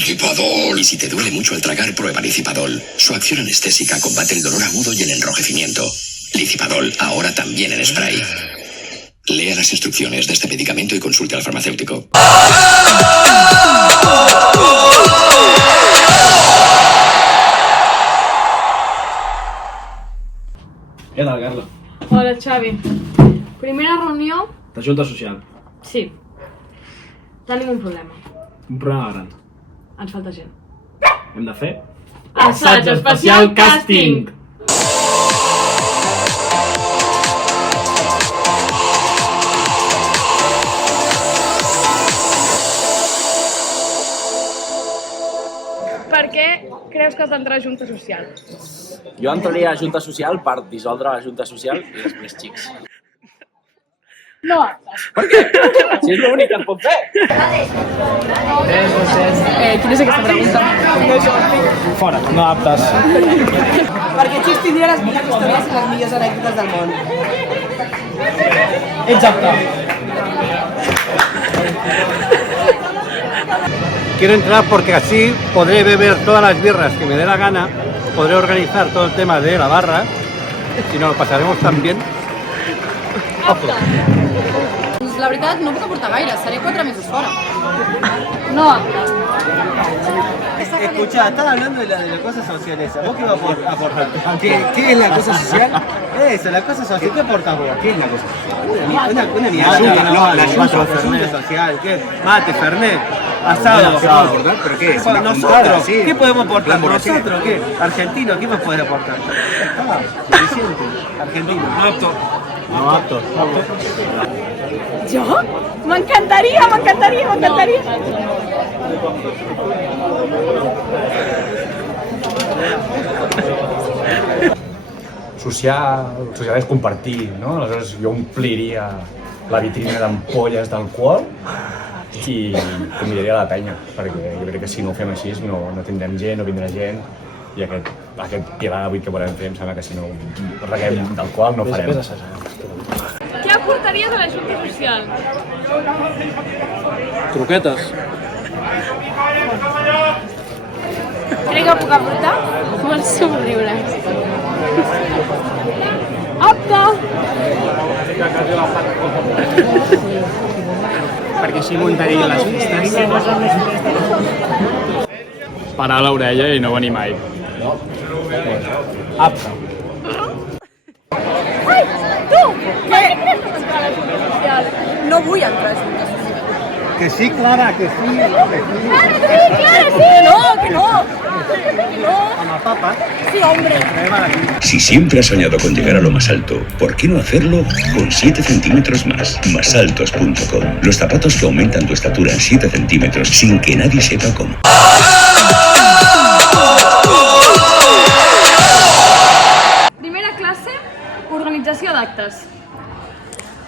¡Licipadol! Y si te duele mucho al tragar, prueba Licipadol. Su acción anestésica combate el dolor agudo y el enrojecimiento. Licipadol, ahora también en spray. Lea las instrucciones de este medicamento y consulte al farmacéutico. Què tal, Carla? Hola, Xavi. Primera reunió? De Junta Social. Sí. Tenim un problema. Un problema gran. Ens falta gent. Hem de fer... Assaig especial càsting! Per què creus que has d'entrar a Junta Social? Jo entraria a Junta Social per dissoldre la Junta Social i després xics. No. Per què? Si és l'únic que es pot fer. Quina és aquesta pregunta? Fora, no aptes. Perquè Xics tindria les millors històries i les millors anècdotes del món. Exacte. Quiero entrar porque así podré beber todas las birras que me dé la gana, podré organizar todo el tema de la barra y nos lo pasaremos tan bien. Ojo. Doncs la veritat no puc aportar gaire, seré 4 mesos fora. No. Escuchá, estás hablando de la cosa social esa. ¿Vos qué vas a aportar? ¿Qué es la cosa social? Eso, la cosa social. ¿Qué aportas vos? ¿Qué es la cosa social? Una mierda. No, la junta social. ¿Qué? Mate, fernet, asado. ¿Qué podemos aportar? ¿Pero qué es? Nosotros. ¿Qué podemos aportar? ¿Nosotros qué? Argentino, ¿qué más podés aportar? Suficiente. Argentino. No apto. No apto. Jo? M'encantaria! Social és compartir, no? Aleshores jo ompliria la vitrina d'ampolles d'alcohol i convidaria la penya, perquè jo crec que si no ho fem així no tindrem gent, no vindrà gent i aquest pilar d'avui que volem fer em sembla que si no reguem d'alcohol no ho farem. Què aportaries a la Junta Social? Croquetes. Crec que puc aportar? Molts somriures. Apte! Perquè així muntaria les festes. Parar a l'orella i no venir mai. Apte. Ai, tu! Per què creus que t'entrar a la Junta Social? No vull entrar a Junta Social. Que sí, Clara, que sí. Clara, sí! Que no! Amb el papa. Sí, hombre. Si siempre has soñado con llegar a lo más alto, ¿por qué no hacerlo con 7 centímetros más? Masaltos.com. Los zapatos que aumentan tu estatura en 7 centímetros sin que nadie sepa cómo. Primera classe, organització d'actes.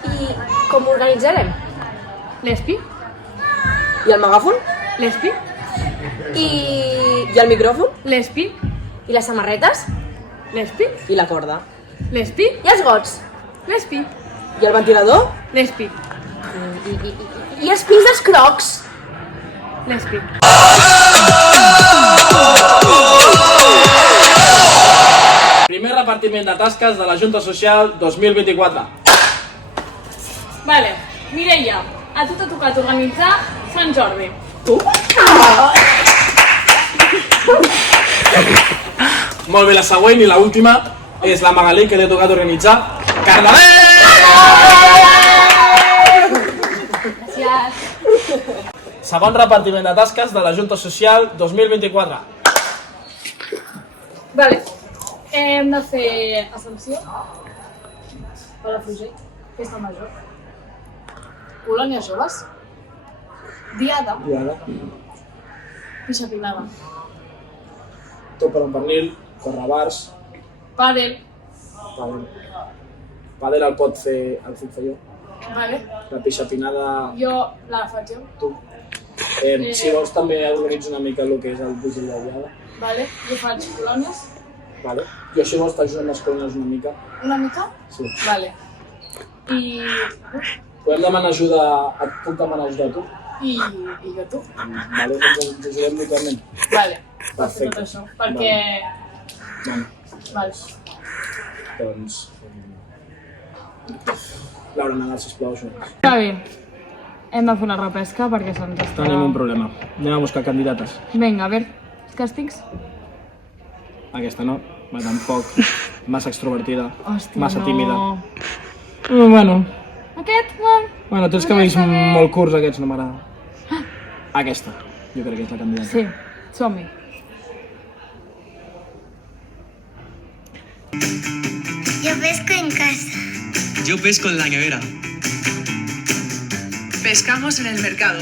I com ho organitzarem? L'espi? I el megàfon? L'espi? I el micròfon? L'espi? I les samarretes? L'espi? I la corda? L'espi? I els gots? L'espi? I el ventilador? L'espi? I els pins dels crocs? L'espi? Primer repartiment de tasques de la Junta Social 2024. Vale, Mireia, a tu t'ha tocat organitzar Sant Jordi. Tu? Molt bé, la següent i l'última és la Magalí, que li ha tocat organitzar Carnaval! Gràcies. Segon repartiment de tasques de la Junta Social 2024. Vale, hem de fer Ascensió, Palafrugell, Festa Major, Colònies Joves, Diada, Pixa Pilada, Topa en pernil, correbars, Pàdel, Pàdel el pot fer jo. vale, La pixapinada, jo la faig jo, tu. Si vols també organitzo una mica el que és el vigil de diada. vale, jo faig colònies, Vale. Jo si vols t'ajudo amb les colònies una mica. una mica, Sí. vale, i Podem demanar ajuda, et puc demanar ajuda a tu? I jo tu. Vale, doncs ens ajudem mutuament. Vale, per fer Perfecte. tot això. Perquè... Bueno, Vale. doncs... Laura, Nadal, sisplau, som. Està bé. Hem de fer una repesca perquè se'ns està... Tenim un problema. Anem a buscar candidates. Vinga, a veure, càstigs? Aquesta no, va tampoc. Massa extrovertida, Hòstia, massa no. tímida. Bueno, Aquest? bueno, tens cabells molt curts, aquests no m'agrada. Aquesta, jo crec que és la candidata. Sí, som-hi. Yo pesco en casa. Yo pesco en la nevera. Pescamos en el mercado.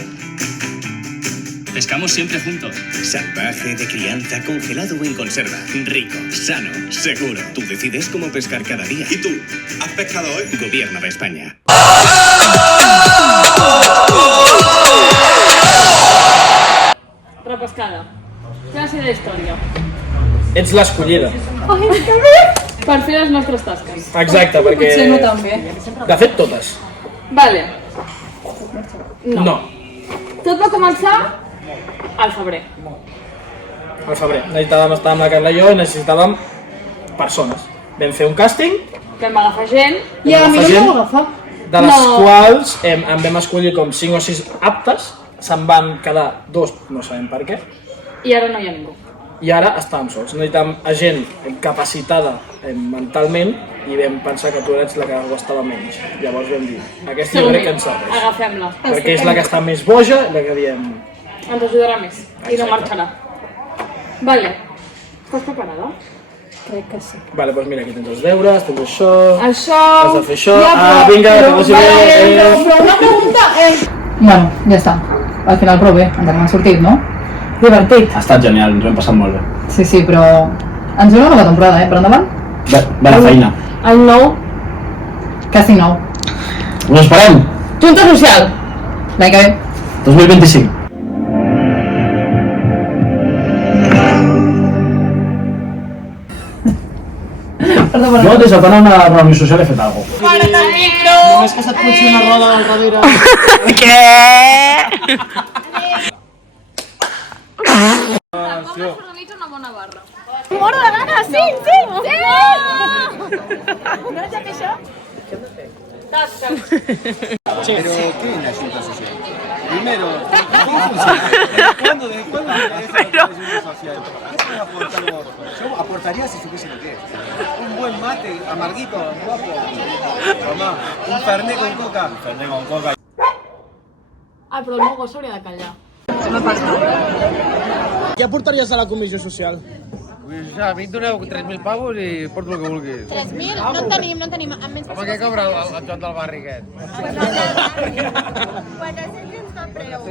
Pescamos siempre juntos. Salvaje, de crianza, congelado o en conserva. Rico, sano, seguro. Tú decides cómo pescar cada día. ¿Y tú? ¿Has pescado hoy? Gobierno de España. Repescada. Classe d'història. Ets l'escollida. Per fer les nostres tasques. Exacte, perquè... Potser no tan bé. De fet, totes. Vale. No. Tot va començar al febrer. Al febrer. Necessitàvem estar amb la Carla i jo i necessitàvem persones. Vam fer un càsting, Vam agafar gent. I a mi no gent m'ho agafa. de les No. quals en vam escollir com 5 o 6 aptes, se'n van quedar 2, no sabem per què, I ara no hi ha ningú. i ara estàvem sols. Necessitàvem a gent capacitada mentalment i vam pensar que tu ets la que ho estava menys. Llavors vam dir, aquesta jo crec que ens serveix. Agafem-la. Perquè és la que està més boja, la que diem... Ens ajudarà més. I no marxarà. Vale. Estàs preparada? Crec que sí. Vale, doncs mira, aquí tens els deures, tens això... Això... Has de fer això... Ja, Ah, vinga, que vagi bé... Però una pregunta... Bueno, ja està. Al final prou bé, ens n'hem sortit, no? Divertit. Ha estat genial, ens ho hem passat molt bé. Sí, sí, però... Ens ve una nova temporada, per endavant? Bona feina. El nou... Càsting nou. Us esperem! Junta social. L'any que ve. 2025. Perdó. Jo des de quan una reunió social he fet alguna cosa. Només que se't pugi una roda al darrere. Com s'organitza una bona barra? Moro de gana, sí, sí, sí. No has de fer això? Tasques. Pero, ¿qué es la ayuda social? Primero, ¿cómo funciona? ¿Cuándo es la ayuda social? ¿Qué aportamos? Yo aportaría si supiese lo que es. Un buen mate, amarguito, guapo. Tomá, un fernet con coca. Un fernet con coca. Ah, però el meu gos s'hauria de callar. Què aportaries a la comissió social? Pues a mi em doneu 3.000 pavos i porto el que vulguis. 3.000? No en tenim. Amb menys Home, què cobra el Joan del barri aquest? 400 ens fa preu.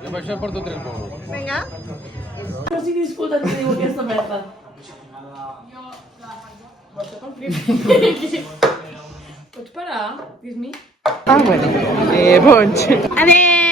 Jo per això porto 3 pavos. Vinga. No sigui disputa que diu aquesta merda. Pots parar? Dis-mi. Ah, bueno. Bonys. Adéu.